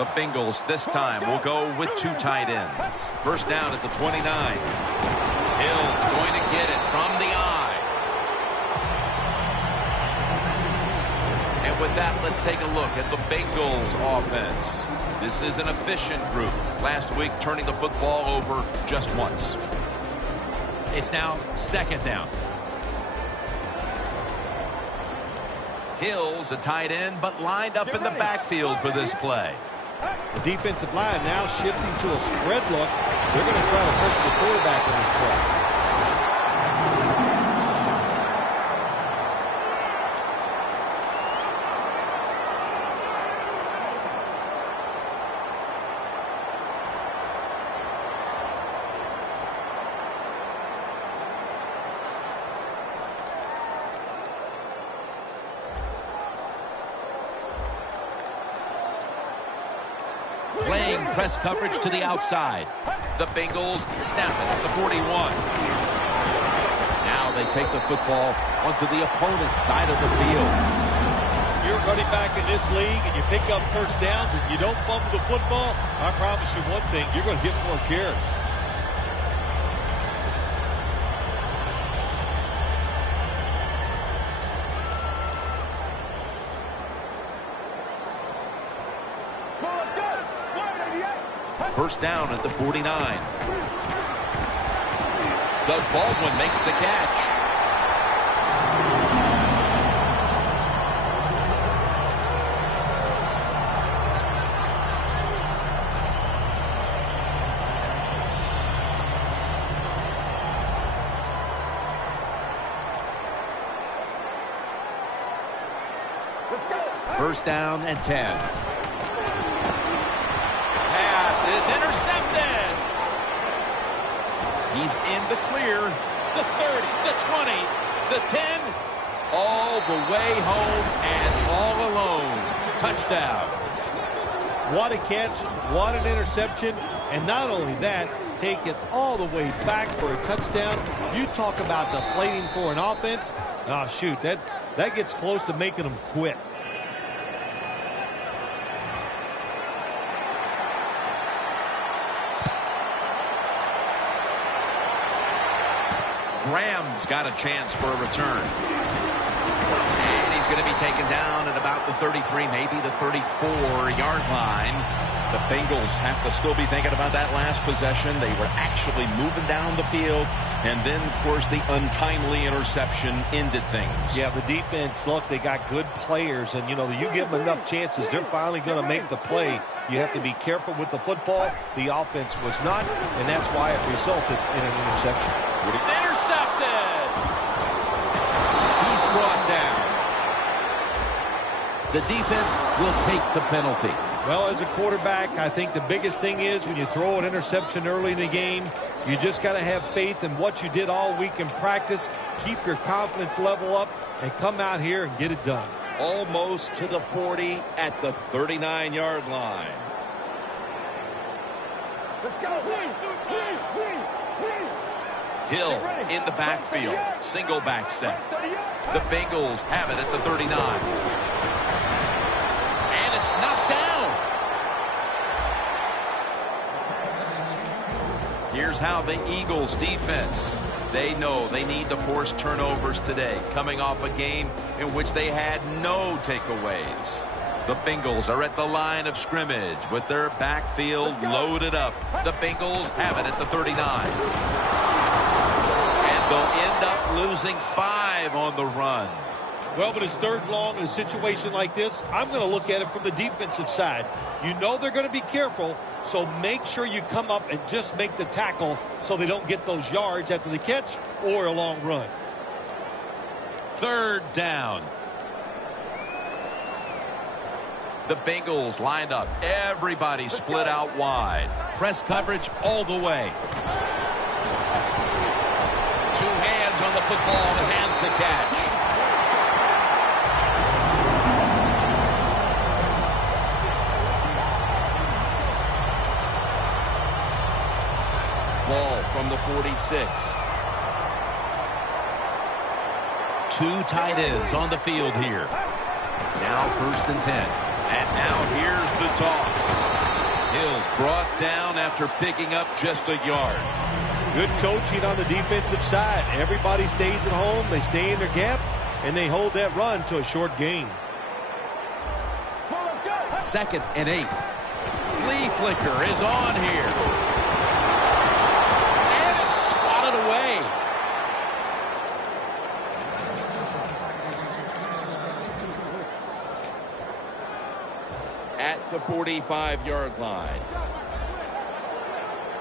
The Bengals this time will go with 2 tight ends. First down at the 29. Hill's going to get it from the eye. And with that, let's take a look at the Bengals offense. This is an efficient group. Last week, turning the football over just once. It's now second down. Hill's a tight end, but lined up in the backfield for this play. The defensive line now shifting to a spread look. They're going to try to pressure the quarterback in this play. Playing press coverage to the outside. The Bengals snap it at the 41. Now they take the football onto the opponent's side of the field. You're running back in this league and you pick up first downs and you don't fumble the football, I promise you one thing, you're going to get more carries. First down at the 49. Doug Baldwin makes the catch. Let's go. First down and 10. Is intercepted. He's in the clear. The 30, the 20, the 10. All the way home and all alone. Touchdown. What a catch, what an interception, and not only that, take it all the way back for a touchdown. You talk about deflating for an offense. Oh, shoot, that gets close to making them quit. Graham's got a chance for a return. And he's going to be taken down at about the 33, maybe the 34-yard line. The Bengals have to still be thinking about that last possession. They were actually moving down the field. And then, of course, the untimely interception ended things. Yeah, the defense, look, they got good players. And, you know, you give them enough chances, they're finally going to make the play. You have to be careful with the football. The offense was not, and that's why it resulted in an interception. Intercepted! He's brought down. The defense will take the penalty. Well, as a quarterback, I think the biggest thing is when you throw an interception early in the game, you just got to have faith in what you did all week in practice, keep your confidence level up, and come out here and get it done. Almost to the 40 at the 39-yard line. Let's go. Hill in the backfield. Single back set. The Bengals have it at the 39. And it's knocked down. Here's how the Eagles defense. They know they need to force turnovers today, coming off a game in which they had no takeaways. The Bengals are at the line of scrimmage with their backfield loaded up. The Bengals have it at the 39. And they'll end up losing 5 on the run. Well, but it's third long in a situation like this. I'm going to look at it from the defensive side. You know they're going to be careful, so make sure you come up and just make the tackle so they don't get those yards after the catch or a long run. Third down. The Bengals lined up. Everybody split out wide. Press coverage all the way. 2 hands on the football and has the catch. Ball from the 46. 2 tight ends on the field here. Now 1st and 10. And now here's the toss. Hill's brought down after picking up just a yard. Good coaching on the defensive side. Everybody stays at home. They stay in their gap, and they hold that run to a short gain. 2nd and 8. Flea flicker is on here. And it's swatted away. At the 45-yard line.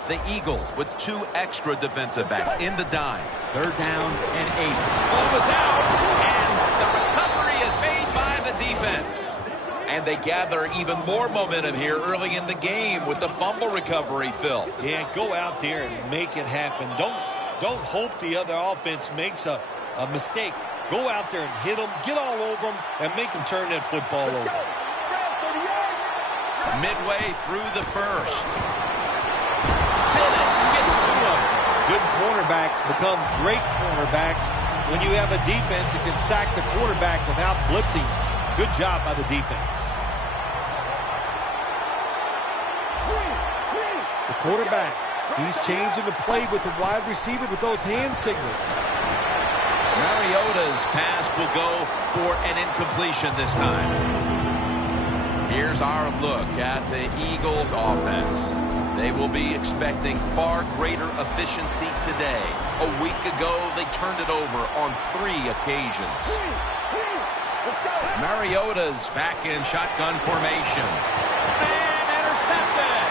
The Eagles with 2 extra defensive backs in the dime. 3rd down and 8. Ball was out, and the recovery is made by the defense. And they gather even more momentum here early in the game with the fumble recovery, Phil. Yeah, go out there and make it happen. Don't hope the other offense makes a mistake. Go out there and hit them, get all over them, and make them turn that football over. Midway through the first. Bennett gets to him. Good cornerbacks become great cornerbacks when you have a defense that can sack the quarterback without blitzing. Good job by the defense. The quarterback, he's changing the play with the wide receiver with those hand signals. Mariota's pass will go for an incompletion this time. Here's our look at the Eagles offense. They will be expecting far greater efficiency today. A week ago, they turned it over on 3 occasions. Mariota's back in shotgun formation. And intercepted!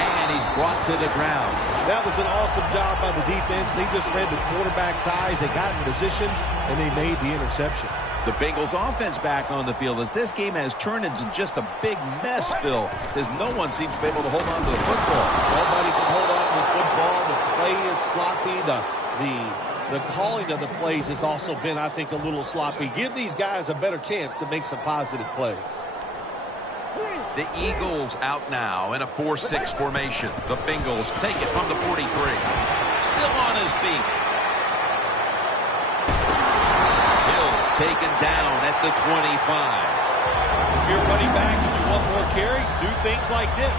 And he's brought to the ground. That was an awesome job by the defense. They just read the quarterback's eyes. They got in position, and they made the interception. The Bengals offense back on the field as this game has turned into just a big mess, Phil, as no one seems to be able to hold on to the football. Nobody can hold on to the football. The play is sloppy. The calling of the plays has also been, I think, a little sloppy. Give these guys a better chance to make some positive plays. The Eagles out now in a 4-6 formation. The Bengals take it from the 43. Still on his feet. Hill's taken down at the 25. If you're running back and you want more carries, do things like this.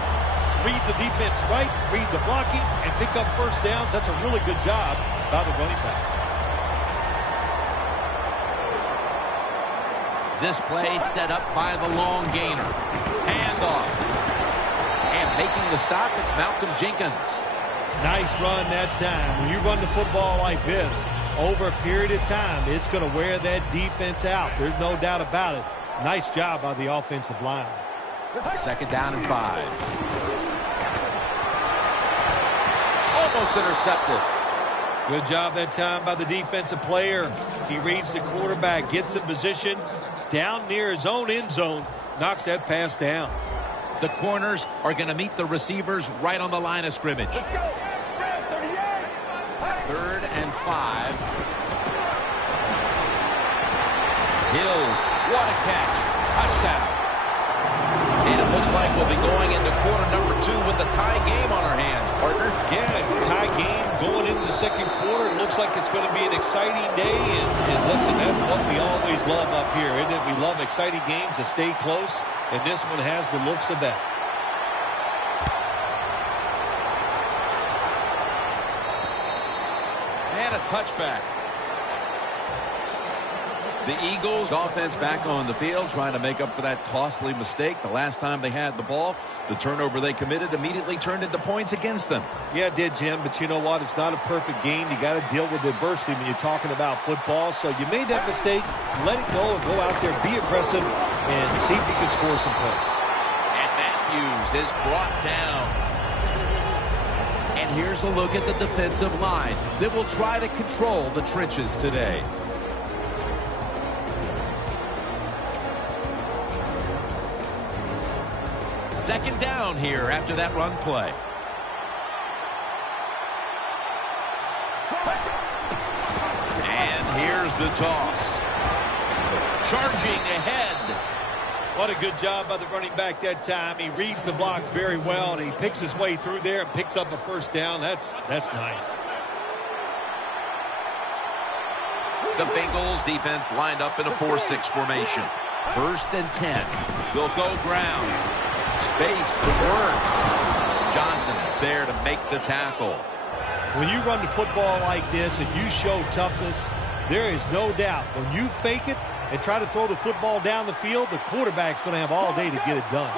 Read the defense right, read the blocking, and pick up first downs. That's a really good job by the running back. This play set up by the long gainer. Handoff. And making the stop, it's Malcolm Jenkins. Nice run that time. When you run the football like this, over a period of time, it's going to wear that defense out. There's no doubt about it. Nice job by the offensive line. 2nd down and 5. Almost intercepted. Good job that time by the defensive player. He reads the quarterback, gets in position, down near his own end zone, knocks that pass down. The corners are going to meet the receivers right on the line of scrimmage. Let's go. 3rd and 5. Hills, what a catch. Touchdown. And it looks like we'll be going into quarter number 2 with a tie game on our hands, partner. Yeah, tie game going into the 2nd quarter. It looks like it's going to be an exciting day. And listen, that's what we always love up here, isn't it? We love exciting games that stay close, and this one has the looks of that. And a touchback. The Eagles offense back on the field trying to make up for that costly mistake. The last time they had the ball, the turnover they committed immediately turned into points against them. Yeah, it did, Jim, but you know what? It's not a perfect game. You got to deal with adversity when you're talking about football. So you made that mistake, let it go, and go out there, be aggressive, and see if you can score some points. And Matthews is brought down. And here's a look at the defensive line that will try to control the trenches today. Second down here after that run play. And here's the toss. Charging ahead. What a good job by the running back that time. He reads the blocks very well, and he picks his way through there and picks up a first down. That's nice. The Bengals defense lined up in a 4-6 formation. First and 10. They'll go ground. Space to work. Johnson's there to make the tackle. When you run the football like this and you show toughness, there is no doubt when you fake it and try to throw the football down the field, the quarterback's going to have all day to get it done.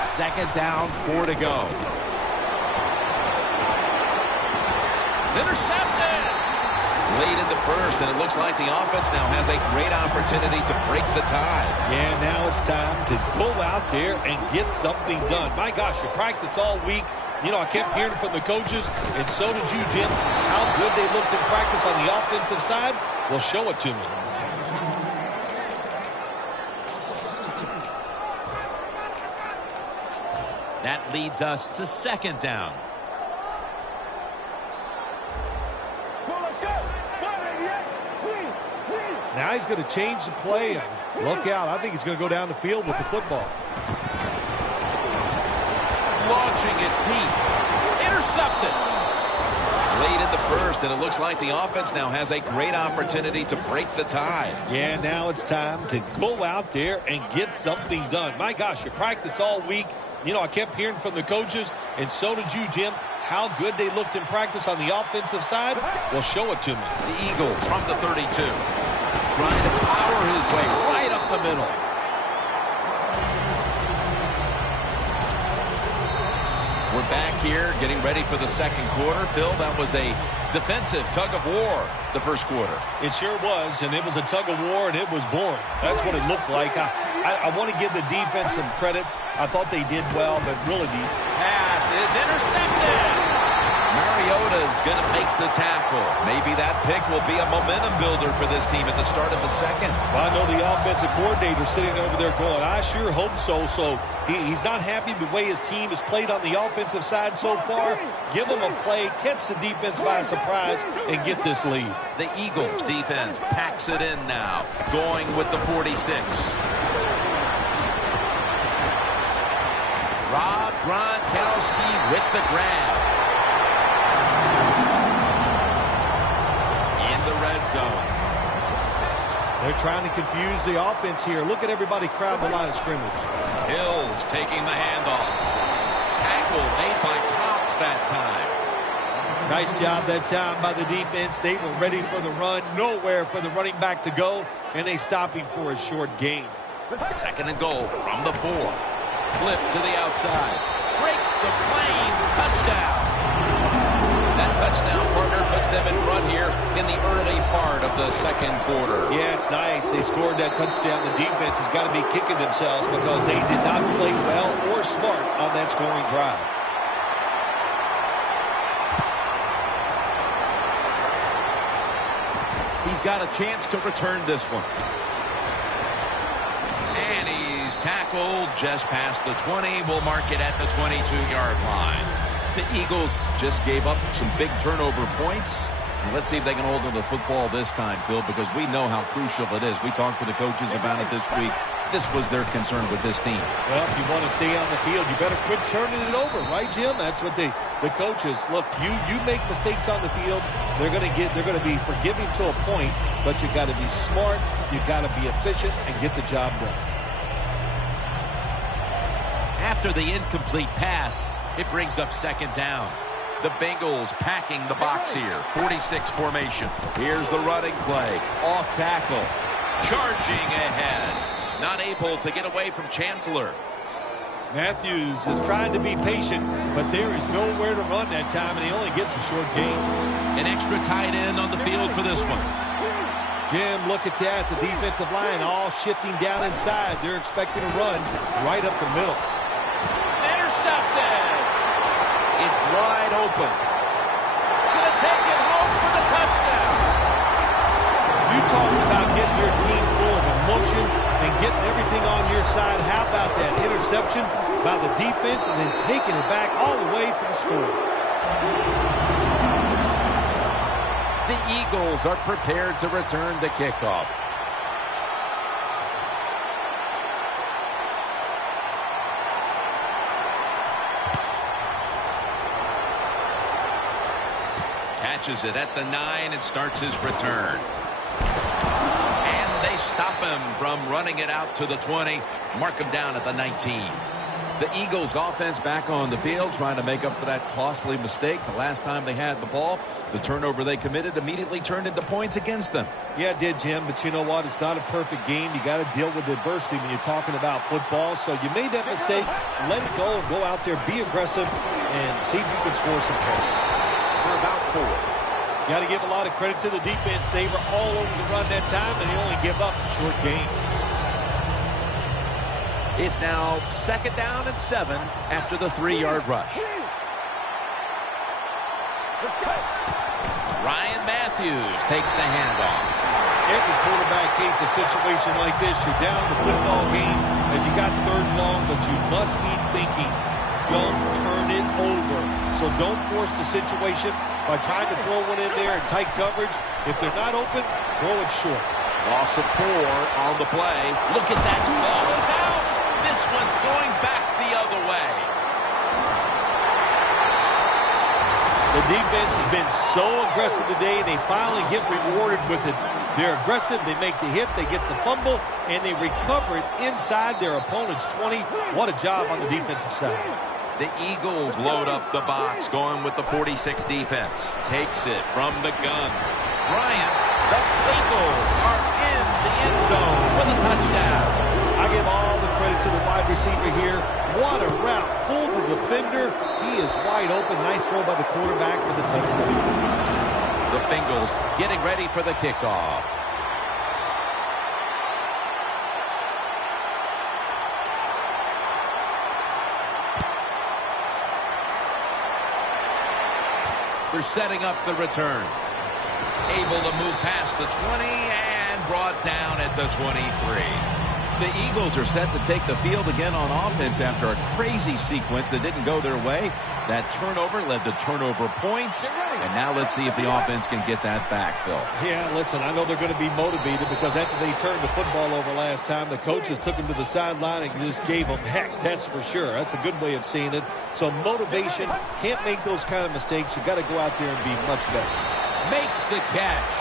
Second down, 4 to go. It's intercepted. Late in the first, and it looks like the offense now has a great opportunity to break the tie. Yeah, now it's time to go out there and get something done. My gosh, you practiced all week. You know, I kept hearing from the coaches, and so did you, Jim, how good they looked in practice on the offensive side. Well, show it to me. That leads us to second down. Now he's going to change the play. And look out. I think he's going to go down the field with the football. Launching it deep. Intercepted. Late in the first, and it looks like the offense now has a great opportunity to break the tie. Yeah, now it's time to go out there and get something done. My gosh, you practiced all week. You know, I kept hearing from the coaches, and so did you, Jim, how good they looked in practice on the offensive side. Well, show it to me. The Eagles from the 32. Trying to power his way right up the middle. We're back here getting ready for the second quarter. Phil, that was a defensive tug of war the first quarter. It sure was, and it was a tug of war, and it was boring. That's what it looked like. I want to give the defense some credit. I thought they did well, but really the pass is intercepted. Mariota's going to make the tackle. Maybe that pick will be a momentum builder for this team at the start of the second. Well, I know the offensive coordinator sitting over there going, I sure hope so. So he's not happy the way his team has played on the offensive side so far. Give him a play, catch the defense by surprise, and get this lead. The Eagles defense packs it in now, going with the 46. Rob Gronkowski with the grab. In the red zone. They're trying to confuse the offense here. Look at everybody crowd the line of scrimmage. Hills taking the handoff. Tackle made by Cox that time. Nice job that time by the defense. They were ready for the run. Nowhere for the running back to go. And they stop him for a short gain. Second and goal from the 4. Flip to the outside. Breaks the plane. Touchdown. That touchdown, partner, puts them in front here in the early part of the second quarter. Yeah, it's nice. They scored that touchdown. The defense has got to be kicking themselves because they did not play well or smart on that scoring drive. He's got a chance to return this one. And he's tackled just past the 20. We'll mark it at the 22-yard line. The Eagles just gave up some big turnover points. And let's see if they can hold on to the football this time, Phil, because we know how crucial it is. We talked to the coaches about it this week. This was their concern with this team. Well, if you want to stay on the field, you better quit turning it over, right, Jim? That's what the coaches look. You make mistakes on the field, they're going to be forgiving to a point, but you got to be smart, you got to be efficient, and get the job done. After the incomplete pass, it brings up second down. The Bengals packing the box here. 46 formation. Here's the running play. Off tackle. Charging ahead. Not able to get away from Chancellor. Matthews is trying to be patient, but there is nowhere to run that time, and he only gets a short gain. An extra tight end on the field for this one. Jim, look at that. The defensive line all shifting down inside. They're expecting a run right up the middle. Intercepted. It's wide open. Gonna take it home for the touchdown. You talking about getting your team full of emotion and getting everything on your side. How about that interception by the defense and then taking it back all the way for the score? The Eagles are prepared to return the kickoff. catches it at the 9 and starts his return. And they stop him from running it out to the 20. Mark him down at the 19. The Eagles offense back on the field trying to make up for that costly mistake the last time they had the ball. The turnover they committed immediately turned into points against them. Yeah, it did, Jim, but you know what? It's not a perfect game. You got to deal with adversity when you're talking about football. So you made that mistake, let it go, and go out there, be aggressive, and see if you can score some points. For about 4. You got to give a lot of credit to the defense. They were all over the run that time, and they only give up a short game. It's now 2nd down and 7 after the 3-yard rush. Let's go. Ryan Matthews takes the handoff. Every quarterback hates a situation like this. You're down the football game, and you got 3rd long, but you must be thinking, don't turn it over. So don't force the situation by trying to throw one in there in tight coverage. If they're not open, throw it short. Loss of 4 on the play. Look at that. Ball is out. This one's going back the other way. The defense has been so aggressive today, and they finally get rewarded with it. They're aggressive, they make the hit, they get the fumble, and they recover it inside their opponent's 20. What a job on the defensive side. The Eagles load up the box, going with the 46 defense. Takes it from the gun. Bryant's, the Bengals are in the end zone with a touchdown. I give all the credit to the wide receiver here. What a route. Fooled the defender. He is wide open. Nice throw by the quarterback for the touchdown. The Bengals getting ready for the kickoff. They're setting up the return. Able to move past the 20 and brought down at the 23. The Eagles are set to take the field again on offense after a crazy sequence that didn't go their way. That turnover led to turnover points. And now let's see if the offense can get that back, Phil. Yeah, listen, I know they're going to be motivated because after they turned the football over last time, the coaches took them to the sideline and just gave them heck. That's for sure. That's a good way of seeing it. So motivation, can't make those kind of mistakes. You've got to go out there and be much better. Makes the catch.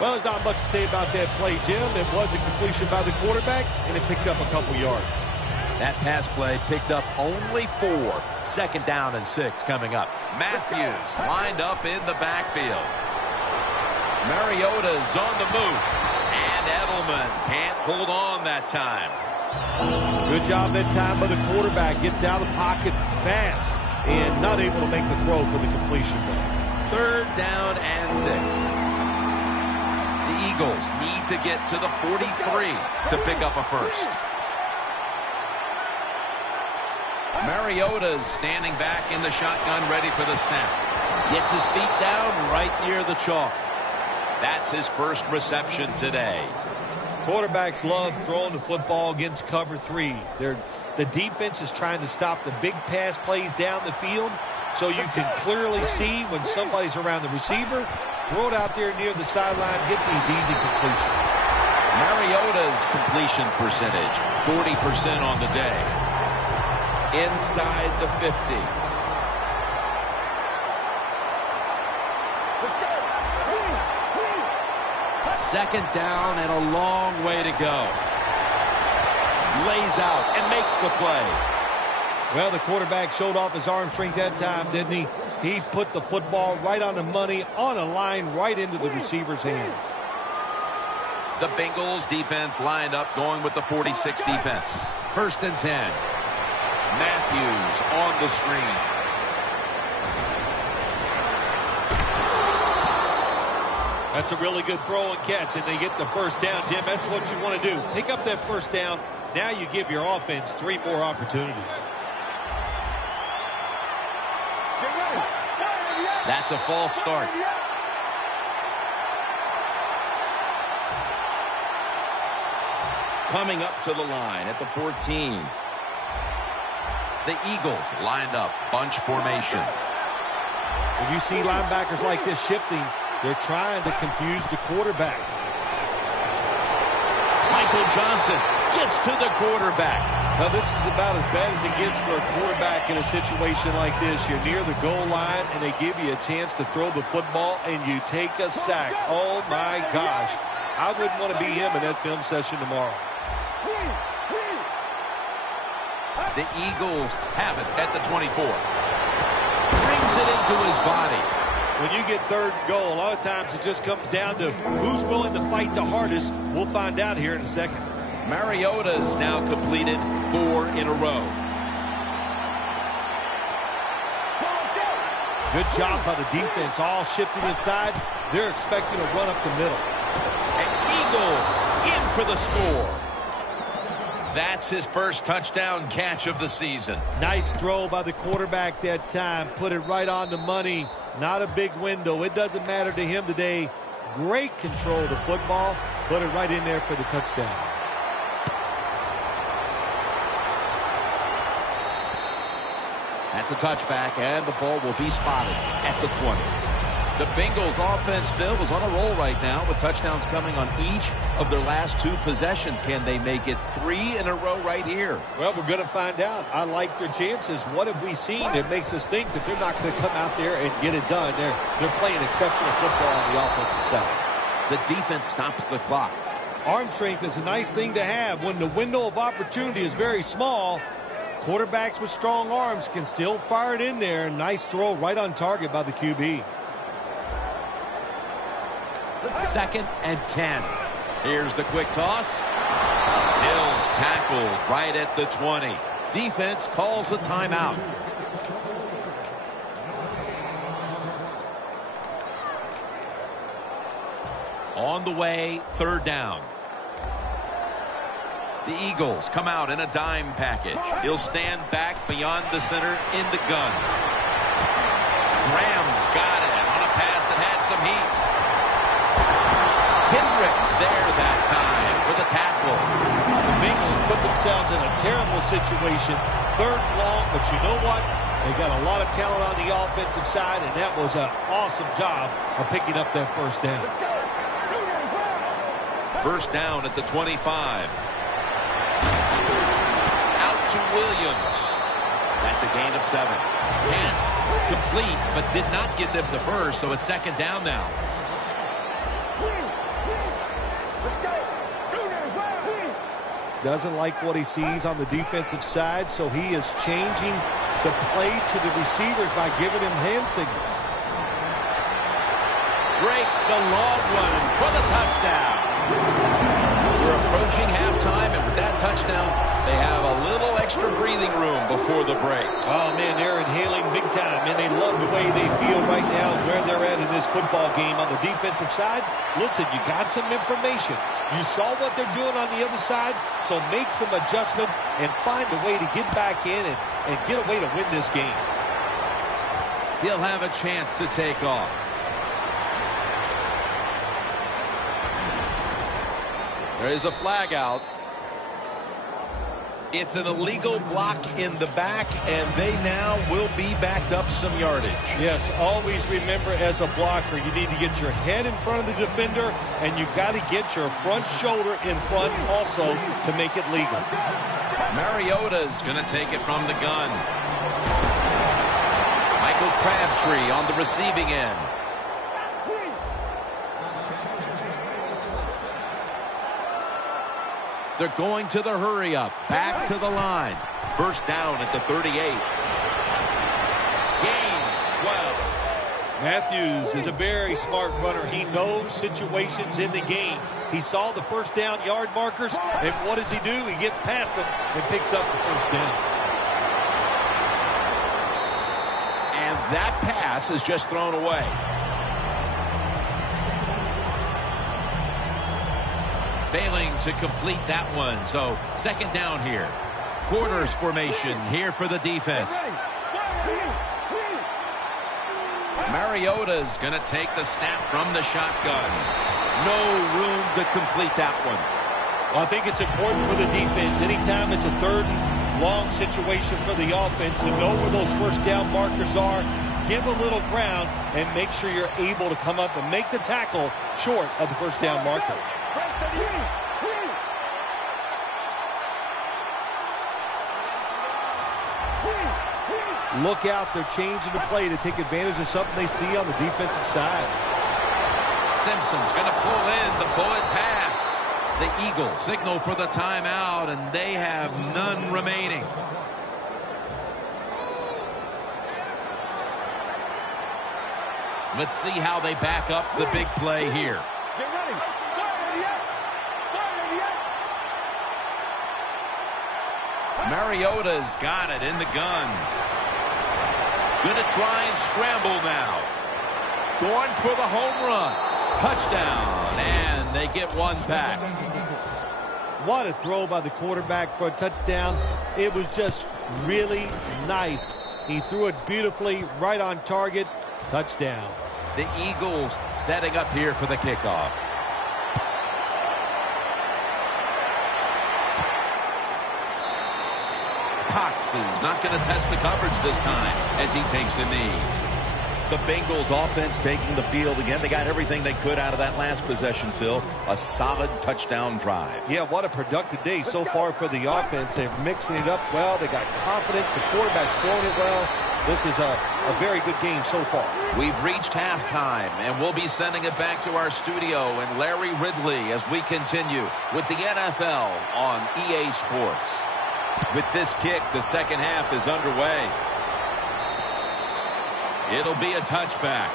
Well, there's not much to say about that play, Jim. It was a completion by the quarterback, and it picked up a couple yards. That pass play picked up only 4. 2nd down and 6 coming up. Matthews lined up in the backfield. Mariota's on the move. And Edelman can't hold on that time. Good job that time by the quarterback. Gets out of the pocket fast and not able to make the throw for the completion. 3rd down and 6. The Eagles need to get to the 43 to pick up a first. Mariota's standing back in the shotgun, ready for the snap. Gets his feet down right near the chalk. That's his first reception today. Quarterbacks love throwing the football against cover 3. The defense is trying to stop the big pass plays down the field, so you can clearly see when somebody's around the receiver. Throw it out there near the sideline, get these easy completions. Mariota's completion percentage, 40% on the day. Inside the 50. Let's go. 2nd down and a long way to go. Lays out and makes the play. Well, the quarterback showed off his arm strength that time, didn't he? He put the football right on the money, on a line, right into the receiver's hands. The Bengals defense lined up, going with the 46 defense. 1st and 10. Matthews on the screen. That's a really good throw and catch, and they get the first down, Jim. That's what you want to do. Pick up that first down. Now you give your offense 3 more opportunities. That's a false start. Coming up to the line at the 14. The Eagles lined up, bunch formation. When you see linebackers like this shifting, they're trying to confuse the quarterback. Michael Johnson gets to the quarterback. Now, this is about as bad as it gets for a quarterback in a situation like this. You're near the goal line, and they give you a chance to throw the football, and you take a sack. Oh, my gosh. I wouldn't want to be him in that film session tomorrow. The Eagles have it at the 24. Brings it into his body. When you get third and goal, a lot of times it just comes down to who's willing to fight the hardest. We'll find out here in a second. Mariota's now completed 4 in a row. Good job by the defense. All shifted inside. They're expecting to run up the middle. And Eagles in for the score. That's his first touchdown catch of the season. Nice throw by the quarterback that time. Put it right on the money. Not a big window. It doesn't matter to him today. Great control of the football. Put it right in there for the touchdown. That's a touchback, and the ball will be spotted at the 20. The Bengals offense, Phil, is on a roll right now with touchdowns coming on each of their last 2 possessions. Can they make it 3 in a row right here? Well, we're going to find out. I like their chances. What have we seen that makes us think that they're not going to come out there and get it done? They're playing exceptional football on the offensive side. The defense stops the clock. Arm strength is a nice thing to have when the window of opportunity is very small. Quarterbacks with strong arms can still fire it in there. Nice throw right on target by the QB. 2nd and 10. Here's the quick toss. Hill's tackled right at the 20. Defense calls a timeout. On the way, 3rd down. The Eagles come out in a dime package. He'll stand back beyond the center in the gun. Graham's got it on a pass that had some heat. Kendricks there that time for the tackle. The Bengals put themselves in a terrible situation. 3rd and long, but you know what? They got a lot of talent on the offensive side, and that was an awesome job of picking up that 1st down. 1st down at the 25. Out to Williams. That's a gain of 7. Pass complete, but did not get them the first, so it's 2nd down now. Doesn't like what he sees on the defensive side, so he is changing the play to the receivers by giving him hand signals. Breaks the long one for the touchdown. We're approaching halftime, and with that touchdown, they have a little extra breathing room before the break. Oh, man, they're inhaling big time, and they love the way they feel right now where they're at in this football game. On the defensive side, listen, you got some information. You saw what they're doing on the other side, so make some adjustments and find a way to get back in and get a way to win this game. He'll have a chance to take off. There is a flag out. It's an illegal block in the back, and they now will be backed up some yardage. Yes, always remember as a blocker, you need to get your head in front of the defender, and you got to get your front shoulder in front also to make it legal. Mariota's going to take it from the gun. Michael Crabtree on the receiving end. They're going to the hurry up. Back to the line. 1st down at the 38. Gains 12. Matthews is a very smart runner. He knows situations in the game. He saw the 1st down yard markers, and what does he do? He gets past them and picks up the 1st down. And that pass is just thrown away. Failing to complete that one, so 2nd down here. Quarters formation here for the defense. Mariota's going to take the snap from the shotgun. No room to complete that one. Well, I think it's important for the defense. Anytime it's a 3rd and long situation for the offense, to know where those 1st down markers are, give a little ground, and make sure you're able to come up and make the tackle short of the 1st down marker. look out. They're changing the play to take advantage of something they see on the defensive side. Simpson's going to pull in the bullet pass. The Eagles signal for the timeout, and they have none remaining. Let's see how they back up the big play here. Get ready. Mariota's got it in the gun. Going to try and scramble now. Going for the home run. Touchdown, and they get one back. What a throw by the quarterback for a touchdown. It was just really nice. He threw it beautifully, right on target. Touchdown. The Eagles setting up here for the kickoff. Cox is not going to test the coverage this time as he takes a knee. The Bengals offense taking the field again. They got everything they could out of that last possession, Phil. A solid touchdown drive. Yeah, what a productive day so far for the offense. They're mixing it up well. They got confidence. The quarterback's throwing it well. This is a very good game so far. We've reached halftime, and we'll be sending it back to our studio and Larry Ridley as we continue with the NFL on EA Sports. With this kick, the second half is underway. It'll be a touchback.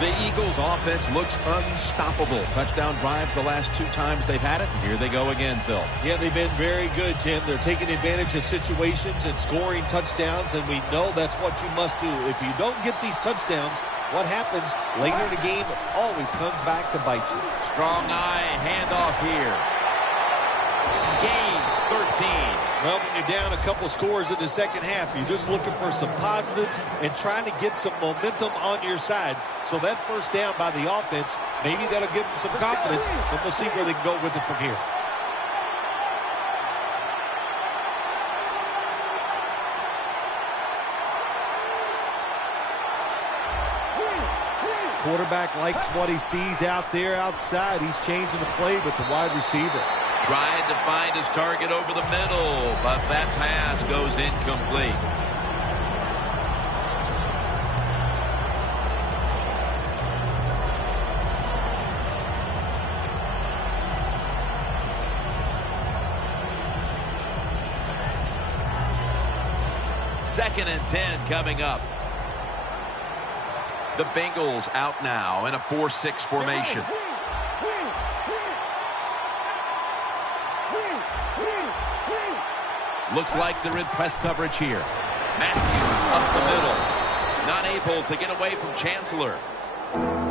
The Eagles offense looks unstoppable. Touchdown drives the last 2 times they've had it. Here they go again, Phil. Yeah, they've been very good, Jim. They're taking advantage of situations and scoring touchdowns, and we know that's what you must do. If you don't get these touchdowns, what happens later in the game, it always comes back to bite you. Strong eye handoff here. Gains 13. Well, when you're down a couple scores in the second half, you're just looking for some positives and trying to get some momentum on your side. So that first down by the offense, maybe that'll give them some confidence, and we'll see where they can go with it from here. Quarterback likes what he sees out there outside. He's changing the play with the wide receiver. Tried to find his target over the middle, but that pass goes incomplete. Second and 10 coming up. The Bengals out now in a 4-6 formation. Looks like they're in press coverage here. Matthews up the middle. Not able to get away from Chancellor.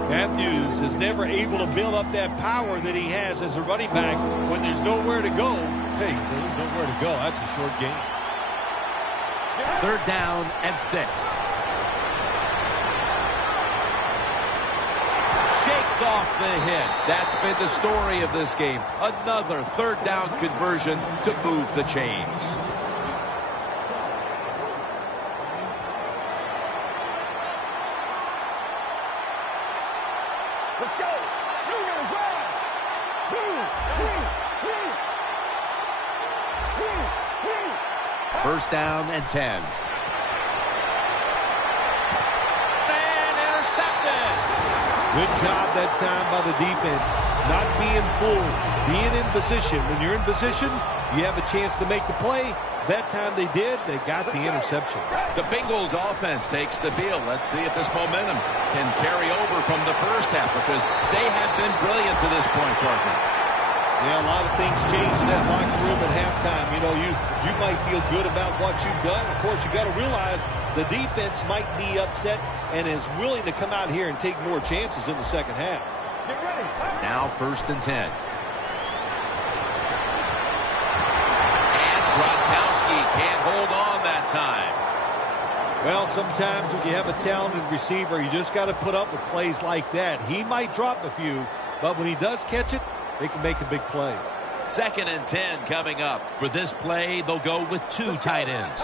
Matthews is never able to build up that power that he has as a running back when there's nowhere to go. Hey, there's nowhere to go. That's a short game. Third down and 6. Shakes off the hit. That's been the story of this game. Another third down conversion to move the chains. Let's go. First down and 10. And intercepted. Good job that time by the defense. Not being fooled. Being in position. When you're in position, you have a chance to make the play. That time they did. They got the interception. The Bengals offense takes the field. Let's see if this momentum can carry over from the first half, because they have been brilliant to this point, Parker. Yeah, a lot of things change in that locker room at halftime. You know, you might feel good about what you've done. Of course, you got to realize the defense might be upset and is willing to come out here and take more chances in the second half. Get ready. Now first and 10. And Gronkowski can't hold on that time. Well, sometimes when you have a talented receiver, you just got to put up with plays like that. He might drop a few, but when he does catch it, they can make a big play. Second and 10 coming up. For this play, they'll go with 2 tight ends.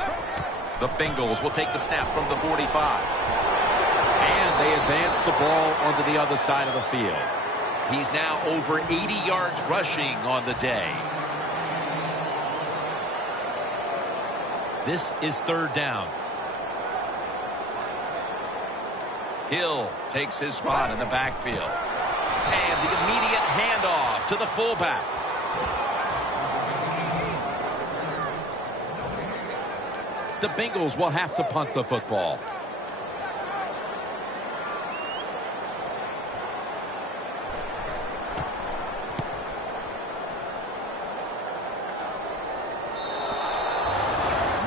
The Bengals will take the snap from the 45. And they advance the ball onto the other side of the field. He's now over 80 yards rushing on the day. This is third down. Hill takes his spot in the backfield. And the immediate handoff to the fullback. The Bengals will have to punt the football.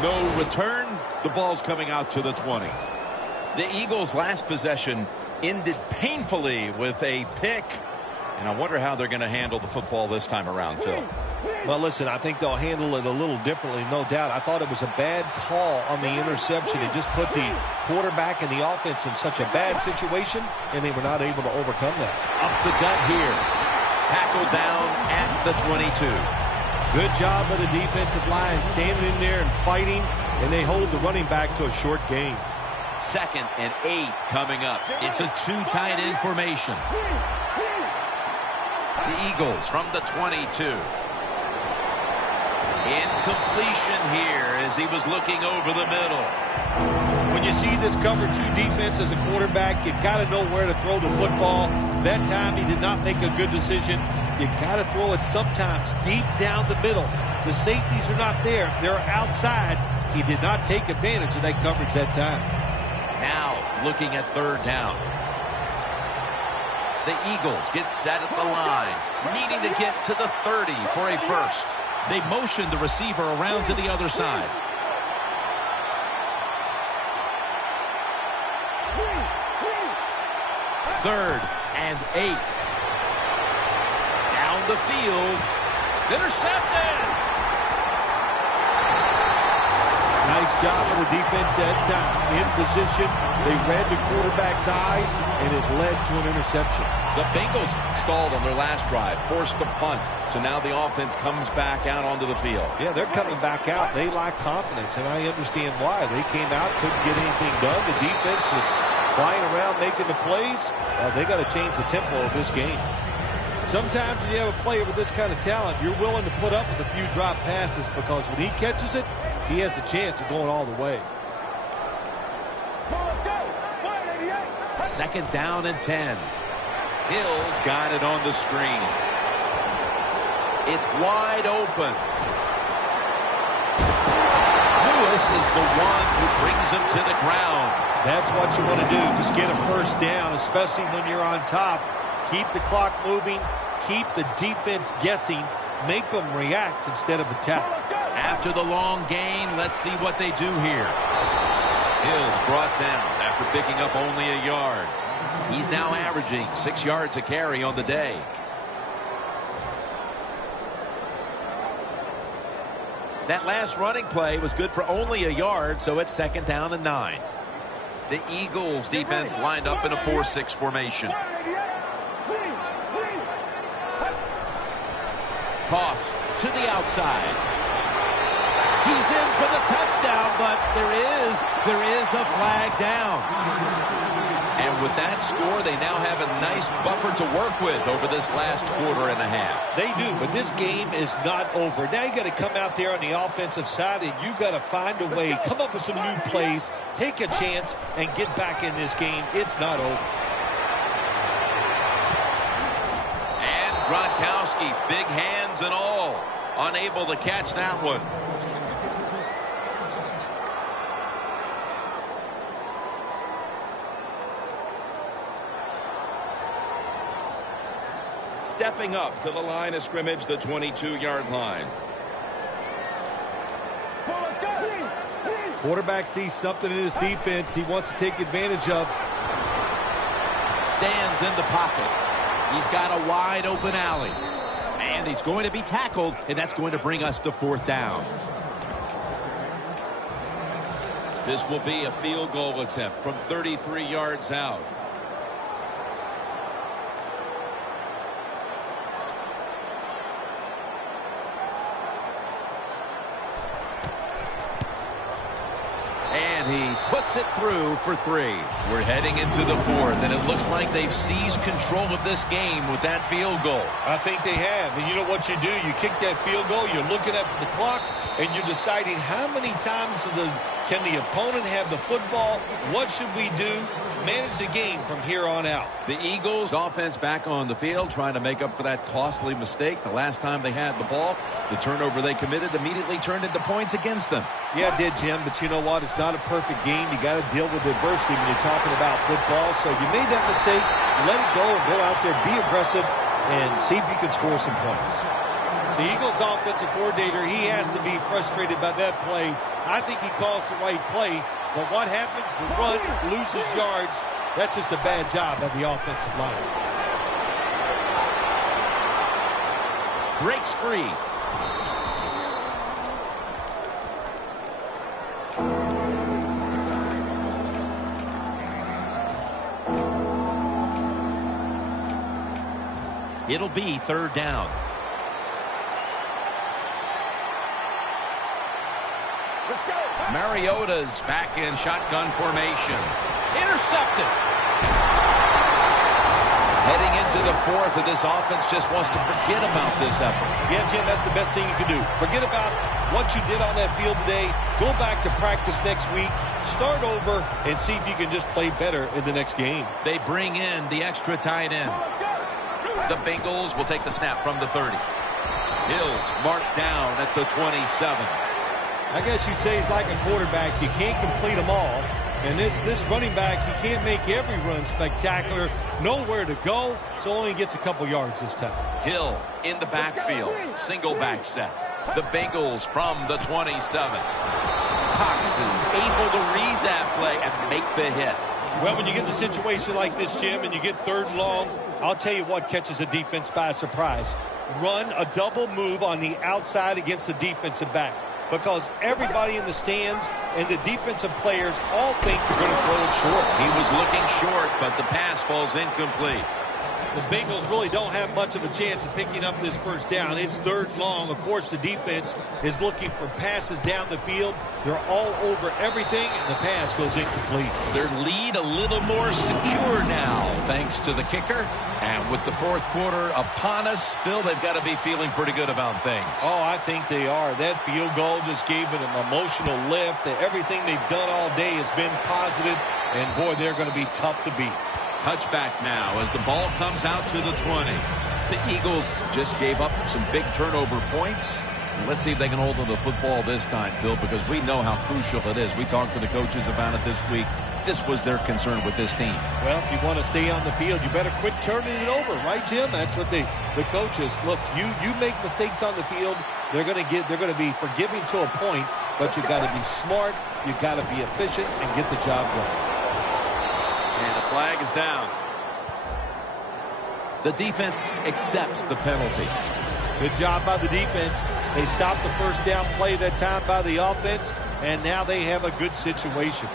No return. The ball's coming out to the 20. The Eagles' last possession ended painfully with a pick. And I wonder how they're going to handle the football this time around, Phil. Well, listen, I think they'll handle it a little differently, no doubt. I thought it was a bad call on the interception. It just put the quarterback and the offense in such a bad situation, and they were not able to overcome that. Up the gut here. Tackled down at the 22. Good job by the defensive line, standing in there and fighting, and they hold the running back to a short gain. 2nd and 8 coming up. It's a two tight end formation. The Eagles from the 22. Incompletion here as he was looking over the middle. When you see this cover 2 defense as a quarterback, you got to know where to throw the football. That time he did not make a good decision. You got to throw it sometimes deep down the middle. The safeties are not there. They're outside. He did not take advantage of that coverage that time. Now looking at third down. The Eagles get set at the line, needing to get to the 30 for a first. They motion the receiver around to the other side. Third and 8. Down the field. It's intercepted. Nice job of the defense that time. In position, they read the quarterback's eyes, and it led to an interception. The Bengals stalled on their last drive, forced to punt. So now the offense comes back out onto the field. Yeah, they're coming back out. They lack confidence, and I understand why. They came out, couldn't get anything done. The defense was flying around making the plays. They got to change the tempo of this game. Sometimes when you have a player with this kind of talent, you're willing to put up with a few drop passes because when he catches it, he has a chance of going all the way. 2nd down and 10. Hill's got it on the screen. It's wide open. Lewis is the one who brings him to the ground. That's what you want to do. Just get a first down, especially when you're on top. Keep the clock moving. Keep the defense guessing. Make them react instead of attack. After the long gain, let's see what they do here. Hill's brought down after picking up only a yard. He's now averaging 6 yards a carry on the day. That last running play was good for only a yard, so it's 2nd down and 9. The Eagles defense lined up in a 4-6 formation. Toss to the outside. He's in for the touchdown, but there is a flag down. And with that score, they now have a nice buffer to work with over this last quarter and a half. They do, but this game is not over. Now you got to come out there on the offensive side, and you got to find a way, come up with some new plays, take a chance, and get back in this game. It's not over. And Gronkowski, big hands and all, unable to catch that one. Stepping up to the line of scrimmage, the 22-yard line. Quarterback sees something in his defense he wants to take advantage of. Stands in the pocket. He's got a wide open alley. And he's going to be tackled, and that's going to bring us to 4th down. This will be a field goal attempt from 33 yards out. And he puts it through for 3. We're heading into the 4th, and it looks like they've seized control of this game with that field goal. I think they have. And you know what you do? You kick that field goal, you're looking at the clock, and you're deciding how many times can the opponent have the football? What should we do to manage the game from here on out? The Eagles offense back on the field trying to make up for that costly mistake. The last time they had the ball, the turnover they committed immediately turned into points against them. Yeah, it did, Jim, but you know what? It's not a perfect game. You got to deal with adversity when you're talking about football. So you made that mistake, let it go, and go out there, be aggressive, and see if you can score some points. The Eagles offensive coordinator, he has to be frustrated by that play. I think he calls the right play, but what happens? The run loses yards. That's just a bad job by the offensive line. Breaks free. It'll be 3rd down. Mariota's back in shotgun formation. Intercepted. Heading into the 4th, and this offense just wants to forget about this effort. Yeah, Jim, that's the best thing you can do. Forget about what you did on that field today. Go back to practice next week. Start over and see if you can just play better in the next game. They bring in the extra tight end. The Bengals will take the snap from the 30. Hill's marked down at the 27. I guess you'd say he's like a quarterback. You can't complete them all. And this running back, he can't make every run spectacular. Nowhere to go, so only gets a couple yards this time. Hill in the backfield. Single back set. The Bengals from the 27. Cox is able to read that play and make the hit. Well, when you get in a situation like this, Jim, and you get 3rd and long, I'll tell you what catches the defense by surprise. Run a double move on the outside against the defensive back. Because everybody in the stands and the defensive players all think you're going to throw it short. He was looking short, but the pass falls incomplete. The Bengals really don't have much of a chance of picking up this 1st down. It's 3rd long. Of course, the defense is looking for passes down the field. They're all over everything, and the pass goes incomplete. Their lead a little more secure now, thanks to the kicker. And with the 4th quarter upon us, Phil, they've got to be feeling pretty good about things. Oh, I think they are. That field goal just gave it an emotional lift. Everything they've done all day has been positive, and boy, they're going to be tough to beat. Touchback now as the ball comes out to the 20. The Eagles just gave up some big turnover points. Let's see if they can hold on to the football this time, Phil, because we know how crucial it is. We talked to the coaches about it this week. This was their concern with this team. Well, if you want to stay on the field, you better quit turning it over, right, Jim? That's what the coaches look. You make mistakes on the field, they're going to be forgiving to a point, but you got to be smart, you got to be efficient, and get the job done. And the flag is down. The defense accepts the penalty. Good job by the defense. They stopped the 1st down play that time by the offense, and now they have a good situation.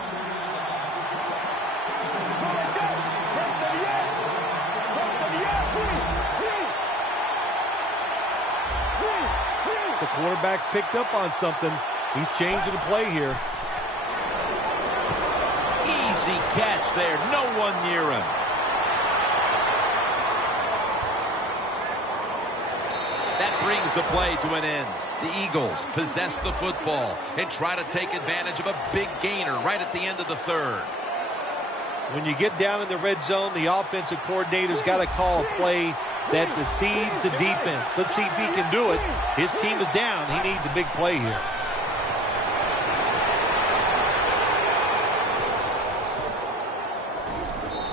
The quarterback's picked up on something. He's changing the play here. Easy catch there. No one near him. That brings the play to an end. The Eagles possess the football and try to take advantage of a big gainer right at the end of the 3rd. When you get down in the red zone, the offensive coordinator's got to call a play that deceives the defense. Let's see if he can do it. His team is down. He needs a big play here.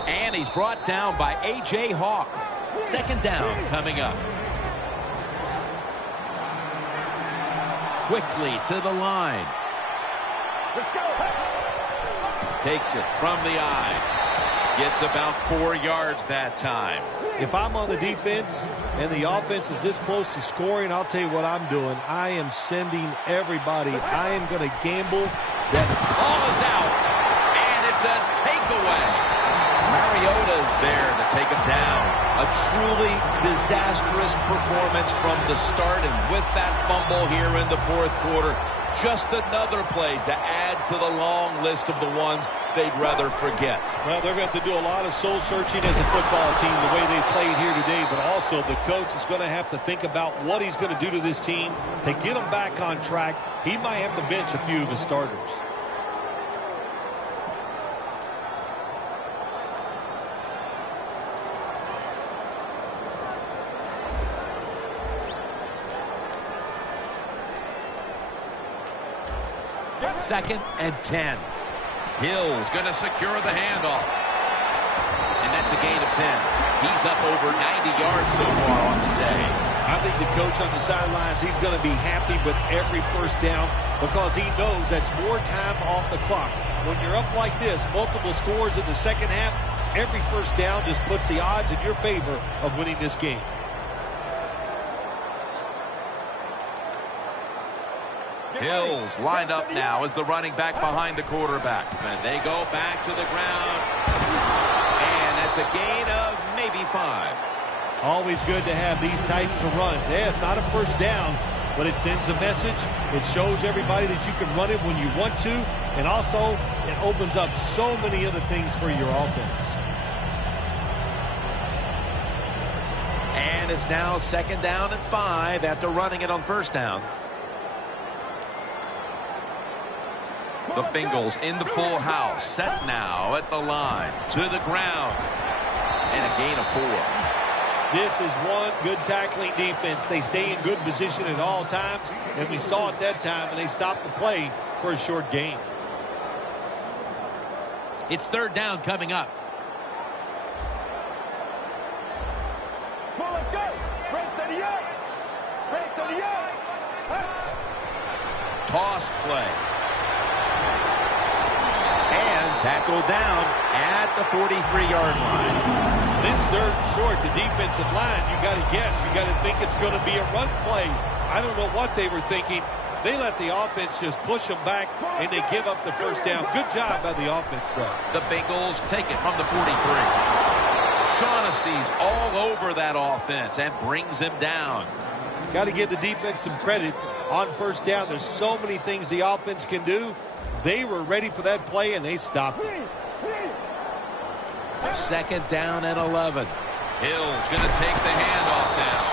And he's brought down by A.J. Hawk. 2nd down coming up. Quickly to the line. Let's go. Takes it from the eye. Gets about 4 yards that time. If I'm on the defense and the offense is this close to scoring, I'll tell you what I'm doing. I am sending everybody. I am going to gamble that ball is out. And it's a takeaway. Mariota's there to take him down. A truly disastrous performance from the start, and with that fumble here in the 4th quarter, Just another play to add to the long list of the ones they'd rather forget. Well, they're going to have to do a lot of soul searching as a football team the way they played here today, but also the coach is going to have to think about what he's going to do to this team to get them back on track. He might have to bench a few of his starters. Second and 10. Hill's going to secure the handoff. And that's a gain of 10. He's up over 90 yards so far on the day. I think the coach on the sidelines, he's going to be happy with every first down because he knows that's more time off the clock. When you're up like this, multiple scores in the second half, every first down just puts the odds in your favor of winning this game. Hill's lined up now as the running back behind the quarterback. And they go back to the ground. And that's a gain of maybe 5. Always good to have these types of runs. Yeah, it's not a first down, but it sends a message. It shows everybody that you can run it when you want to. And also, it opens up so many other things for your offense. And it's now second down and 5 after running it on first down. The Bengals in the full house, set now at the line, to the ground, and a gain of 4. This is one good tackling defense. They stay in good position at all times, and we saw it that time, and they stopped the play for a short gain. It's third down coming up. Toss play. Tackled down at the 43-yard line. This third and short, the defensive line, you got to guess. You got to think it's going to be a run play. I don't know what they were thinking. They let the offense just push them back, and they give up the first down. Good job by the offense side. The Bengals take it from the 43. Shaughnessy's all over that offense and brings him down. Got to give the defense some credit on first down. There's so many things the offense can do. They were ready for that play, and they stopped it. Second down and 11. Hill's going to take the handoff now.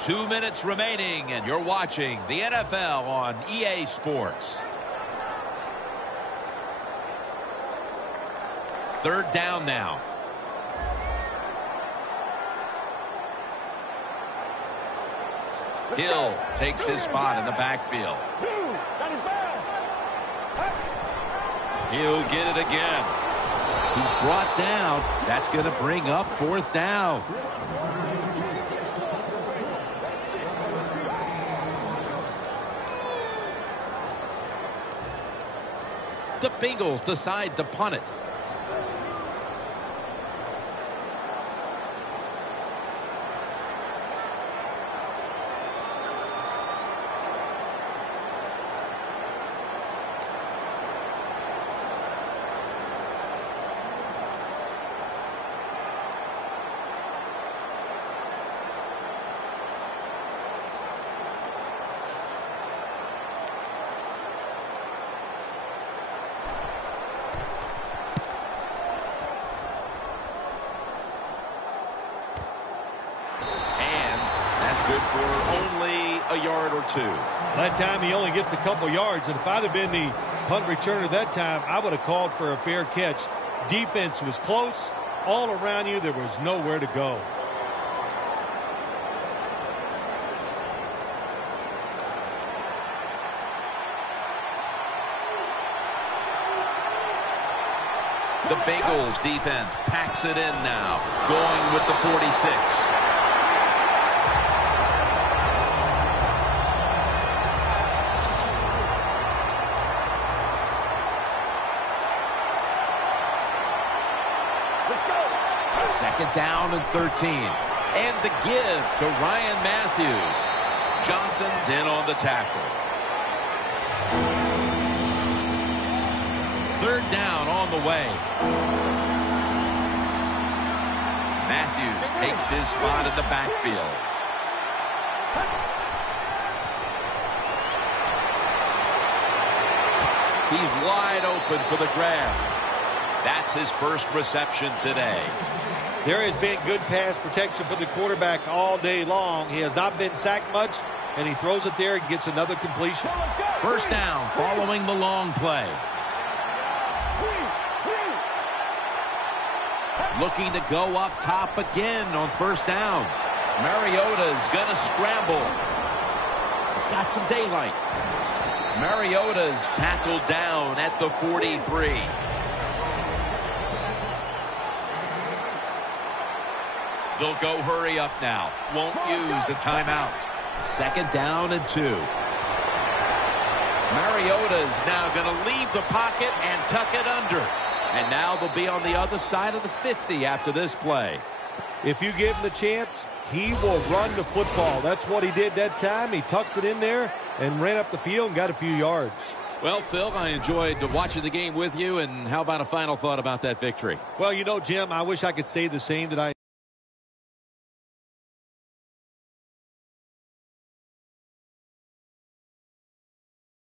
Two minutes remaining, and you're watching the NFL on EA Sports. Third down now. Hill takes his spot in the backfield. He'll get it again. He's brought down. That's going to bring up fourth down. The Bengals decide to punt it. That time he only gets a couple yards, and if I'd have been the punt returner that time, I would have called for a fair catch. Defense was close. All around you, there was nowhere to go. The Bengals defense packs it in now, going with the 46. Second down and 13. And the give to Ryan Matthews. Johnson's in on the tackle. Third down on the way. Matthews takes his spot in the backfield. He's wide open for the grab. That's his first reception today. There has been good pass protection for the quarterback all day long. He has not been sacked much, and he throws it there and gets another completion. First down following the long play. Looking to go up top again on first down. Mariota's going to scramble. It's got some daylight. Mariota's tackled down at the 43. They'll go hurry up now. Won't use a timeout. Second down and 2. Mariota's now going to leave the pocket and tuck it under. And now they'll be on the other side of the 50 after this play. If you give him the chance, he will run the football. That's what he did that time. He tucked it in there and ran up the field and got a few yards. Well, Phil, I enjoyed watching the game with you. And how about a final thought about that victory? Well, you know, Jim, I wish I could say the same that I